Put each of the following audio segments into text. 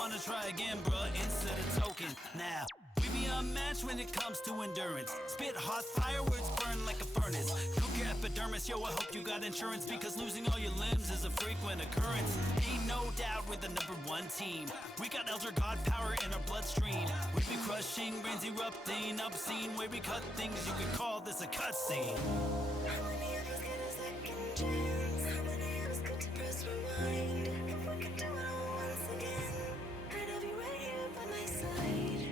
wanna try again, bruh, instead of token. Now, we be unmatched when it comes to endurance. Spit hot fireworks, burn like a furnace. Cook your epidermis, yo, I hope you got insurance, because losing all your limbs is a frequent occurrence. Ain't no doubt we're the #1 team. We got elder god power in our bloodstream. We be crushing, brains erupting, obscene. Way we cut things, you could call this a cutscene. How many of us get a second chance? How many of us could press rewind? If we could do it all once again, I'd have you right here by my side.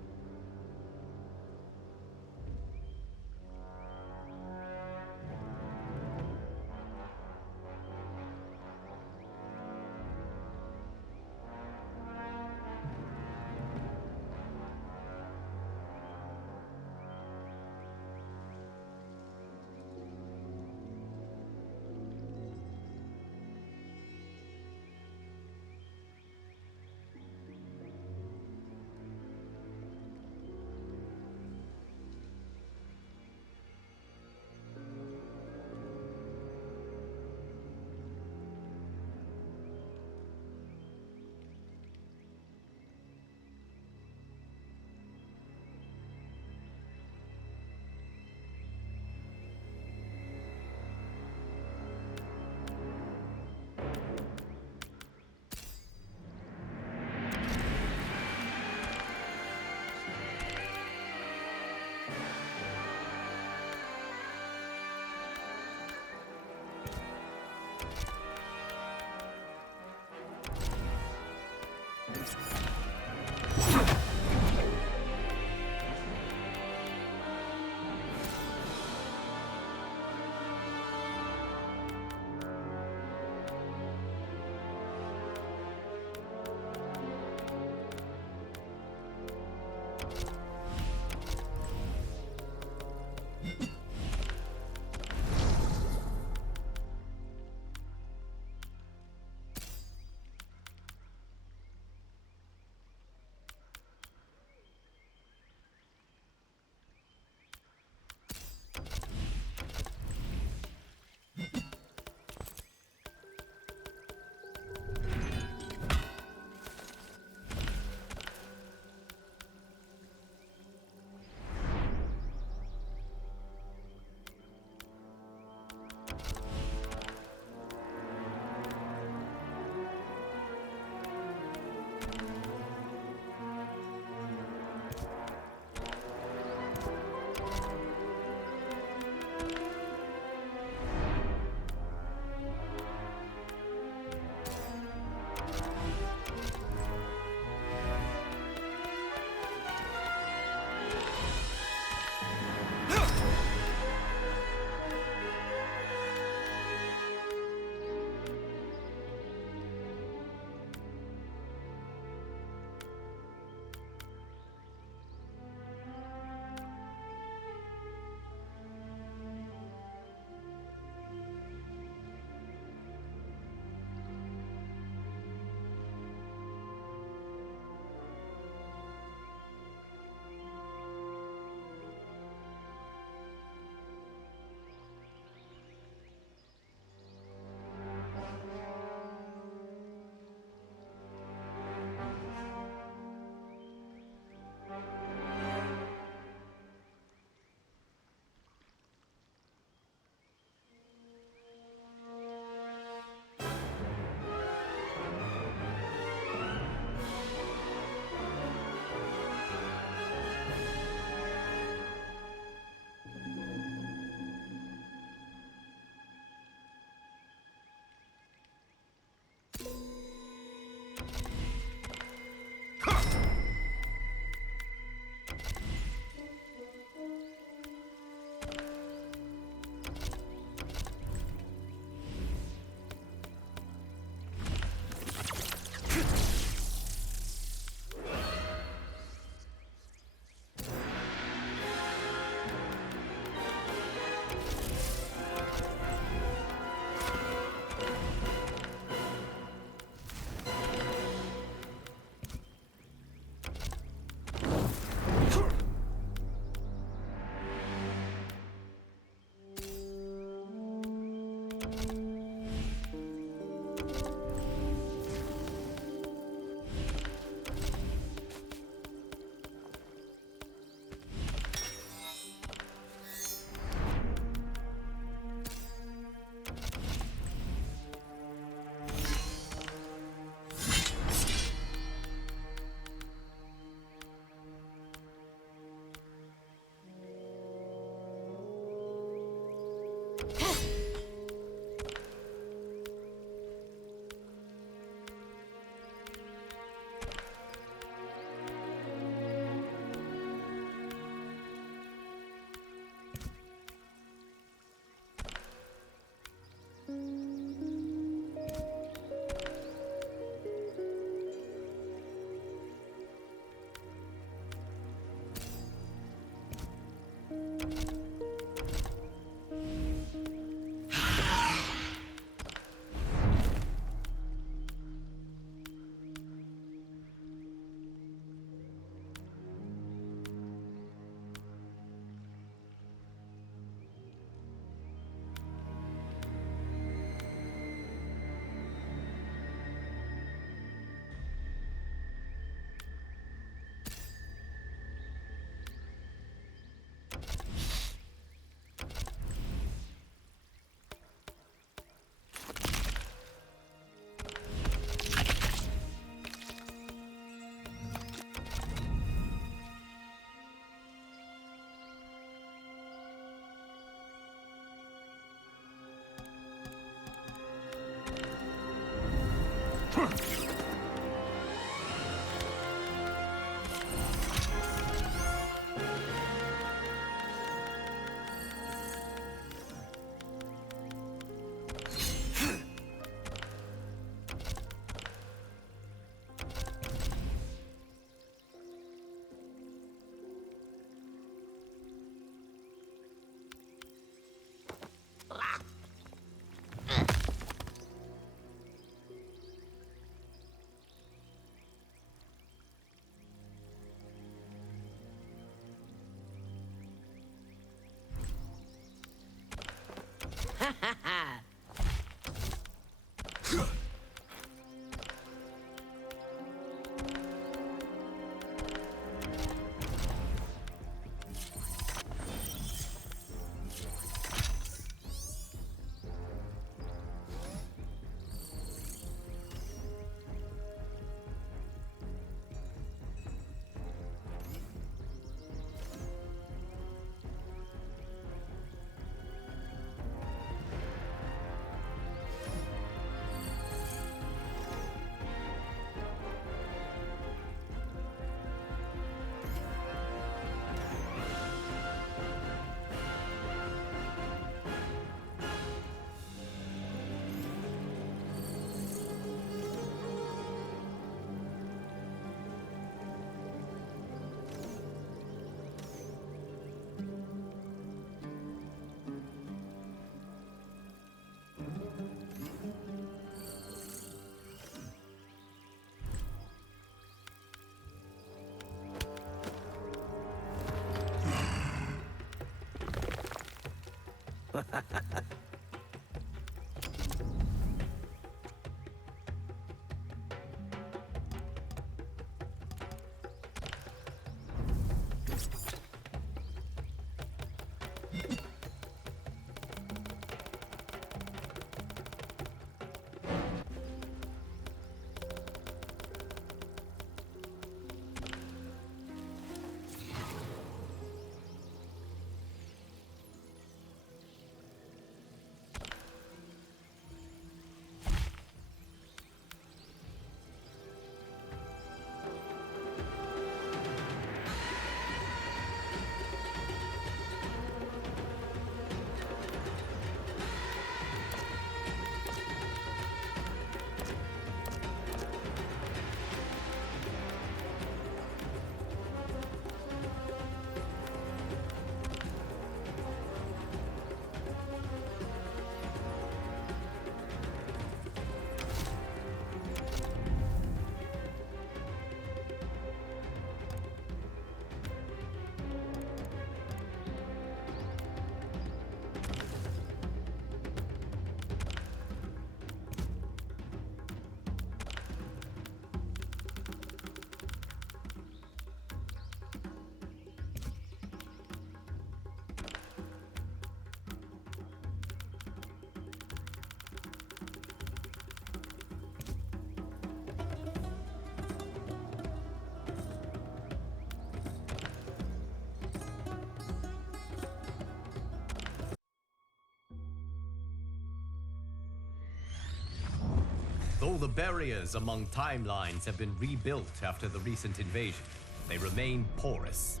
Though the barriers among timelines have been rebuilt after the recent invasion, they remain porous.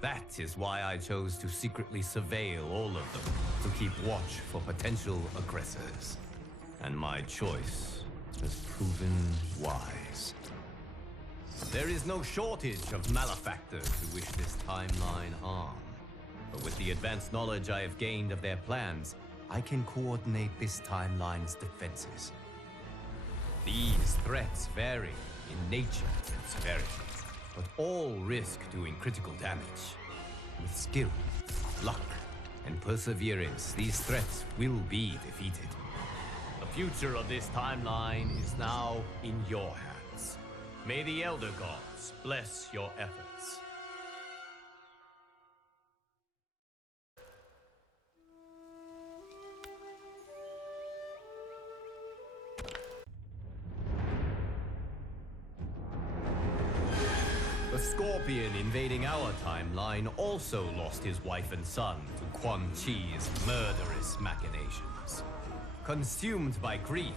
That is why I chose to secretly surveil all of them, to keep watch for potential aggressors. And my choice has proven wise. There is no shortage of malefactors who wish this timeline harm. But with the advanced knowledge I have gained of their plans, I can coordinate this timeline's defenses. These threats vary in nature and severity, but all risk doing critical damage. With skill, luck, and perseverance, these threats will be defeated. The future of this timeline is now in your hands. May the Elder Gods bless your efforts. The Scorpion invading our timeline also lost his wife and son to Quan Chi's murderous machinations. Consumed by grief,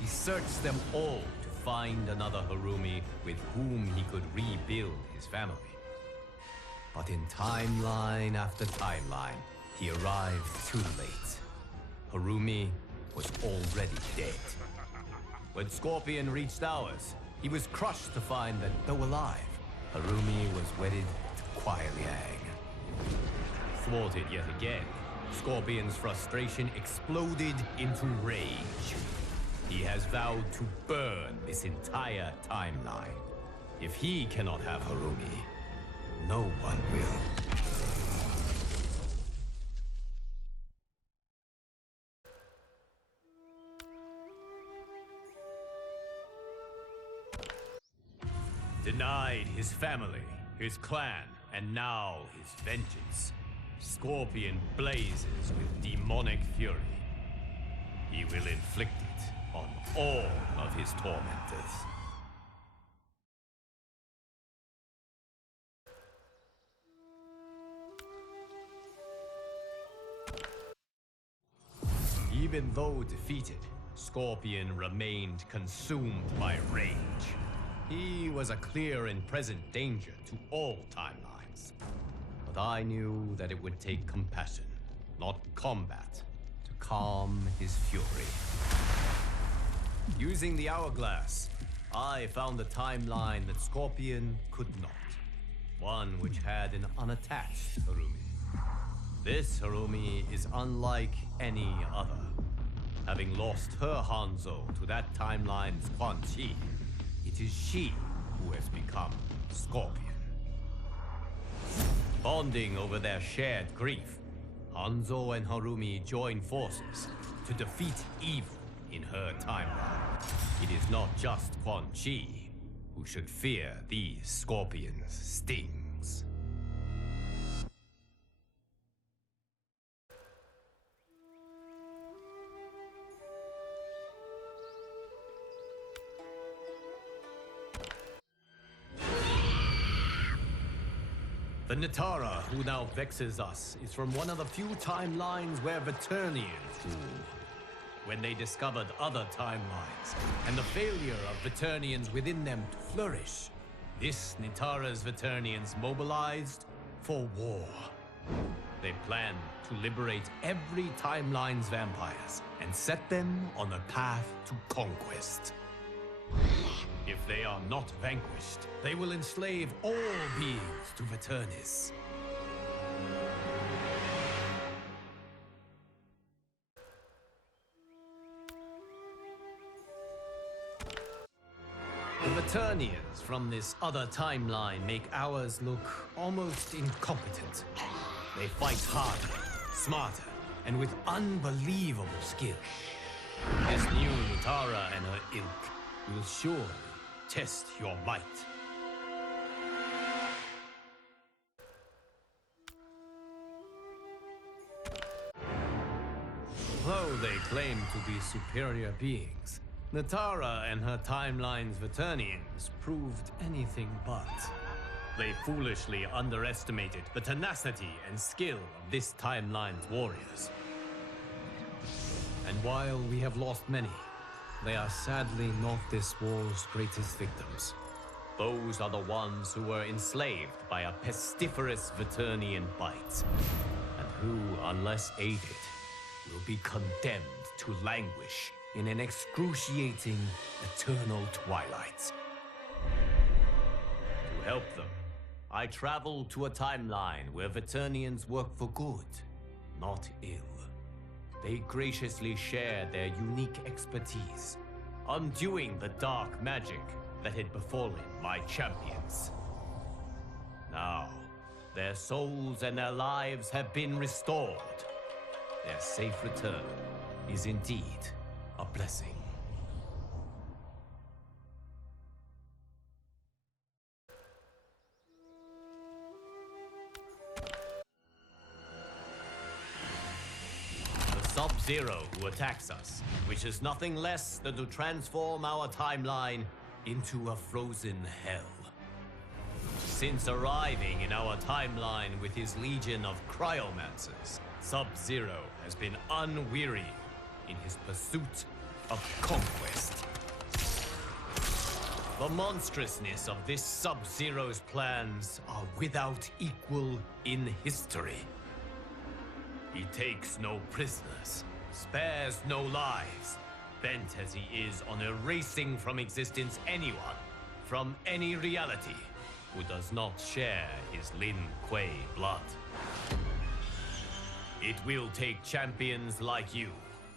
he searched them all to find another Harumi with whom he could rebuild his family. But in timeline after timeline, he arrived too late. Harumi was already dead. When Scorpion reached ours, he was crushed to find that, though alive, Harumi was wedded to Kuai Liang. Thwarted yet again, Scorpion's frustration exploded into rage. He has vowed to burn this entire timeline. If he cannot have Harumi, no one will. Denied his family, his clan, and now his vengeance. Scorpion blazes with demonic fury. He will inflict it on all of his tormentors. Even though defeated, Scorpion remained consumed by rage. He was a clear and present danger to all timelines. But I knew that it would take compassion, not combat, to calm his fury. Using the hourglass, I found a timeline that Scorpion could not. One which had an unattached Harumi. This Harumi is unlike any other. Having lost her Hanzo to that timeline's Quan Chi, it is she who has become Scorpion. Bonding over their shared grief, Hanzo and Harumi join forces to defeat evil in her timeline. It is not just Quan Chi who should fear these Scorpion's stings. The Natara who now vexes us is from one of the few timelines where Veternians rule. When they discovered other timelines, and the failure of Veternians within them to flourish, this Natara's Veternians mobilized for war. They planned to liberate every timeline's vampires and set them on a path to conquest. If they are not vanquished, they will enslave all beings to Veternis. The Veternians from this other timeline make ours look almost incompetent. They fight harder, smarter, and with unbelievable skill. This new Natara and her ilk will surely test your might. Though they claim to be superior beings, Natara and her timeline's Veternians proved anything but. They foolishly underestimated the tenacity and skill of this timeline's warriors. And while we have lost many, they are sadly not this war's greatest victims. Those are the ones who were enslaved by a pestiferous Veternian bite, and who, unless aided, will be condemned to languish in an excruciating, eternal twilight. To help them, I travel to a timeline where Veternians work for good, not ill. They graciously share their unique expertise, undoing the dark magic that had befallen my champions. Now, their souls and their lives have been restored. Their safe return is indeed a blessing. The Sub-Zero who attacks us wishes nothing less than to transform our timeline into a frozen hell. Since arriving in our timeline with his legion of cryomancers, Sub-Zero has been unwearying in his pursuit of conquest. The monstrousness of this Sub-Zero's plans are without equal in history. He takes no prisoners, spares no lives, bent as he is on erasing from existence anyone, from any reality, who does not share his Lin Kuei blood. It will take champions like you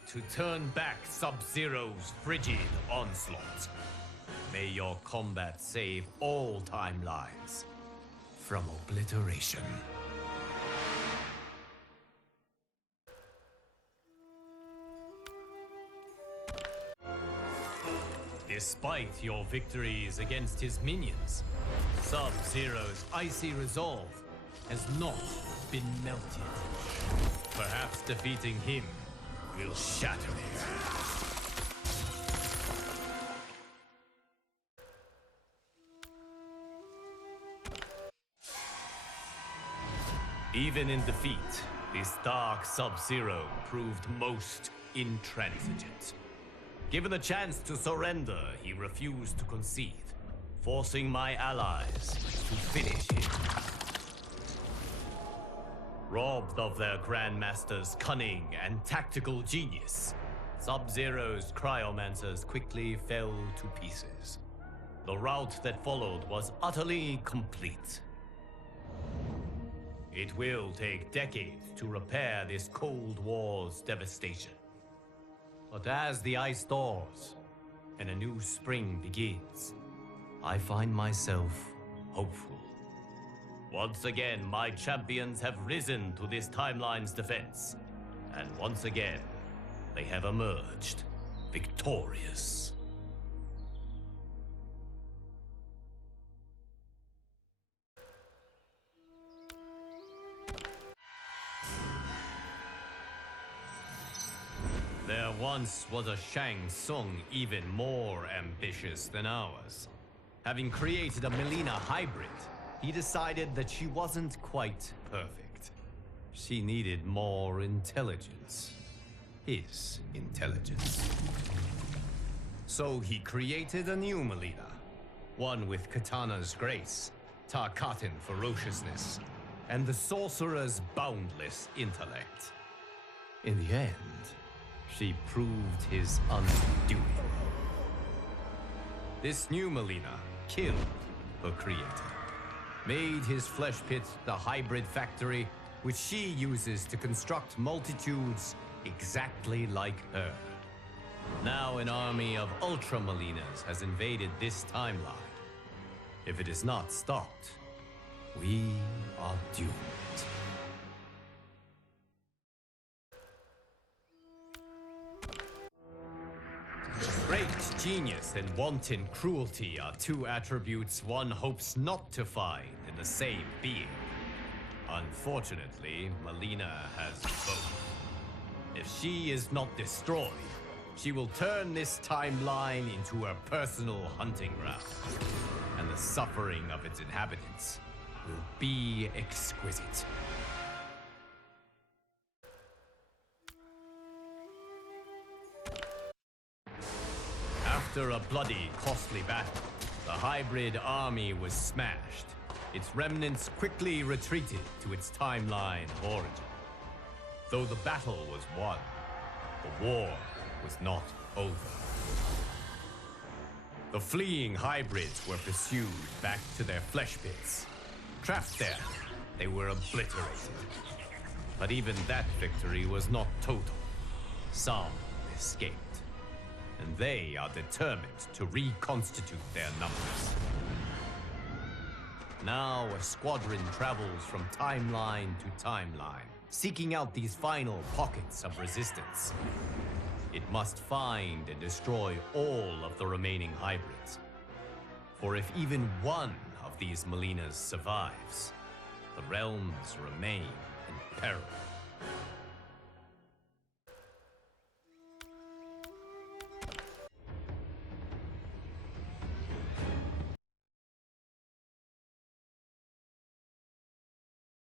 to turn back Sub-Zero's frigid onslaught. May your combat save all timelines from obliteration. Despite your victories against his minions, Sub-Zero's icy resolve has not been melted. Perhaps defeating him will shatter it. Even in defeat, this dark Sub-Zero proved most intransigent. Given the chance to surrender, he refused to concede, forcing my allies to finish him. Robbed of their Grandmaster's cunning and tactical genius, Sub-Zero's cryomancers quickly fell to pieces. The rout that followed was utterly complete. It will take decades to repair this Cold War's devastation. But as the ice thaws and a new spring begins, I find myself hopeful. Once again, my champions have risen to this timeline's defense. And once again, they have emerged victorious. There once was a Shang Tsung even more ambitious than ours. Having created a Melina hybrid, he decided that she wasn't quite perfect. She needed more intelligence. His intelligence. So he created a new Melina. One with Katana's grace, Tarkatan ferociousness, and the sorcerer's boundless intellect. In the end, she proved his undoing. This new Melina killed her creator, made his flesh pit the hybrid factory, which she uses to construct multitudes exactly like her. Now an army of Ultra Melinas has invaded this timeline. If it is not stopped, we are doomed. Great genius and wanton cruelty are two attributes one hopes not to find in the same being. Unfortunately, Melina has both. If she is not destroyed, she will turn this timeline into her personal hunting ground, and the suffering of its inhabitants will be exquisite. After a bloody, costly battle, the hybrid army was smashed. Its remnants quickly retreated to its timeline of origin. Though the battle was won, the war was not over. The fleeing hybrids were pursued back to their flesh pits. Trapped there, they were obliterated. But even that victory was not total. Some escaped, and they are determined to reconstitute their numbers. Now a squadron travels from timeline to timeline, seeking out these final pockets of resistance. It must find and destroy all of the remaining hybrids. For if even one of these Molinas survives, the realms remain in peril.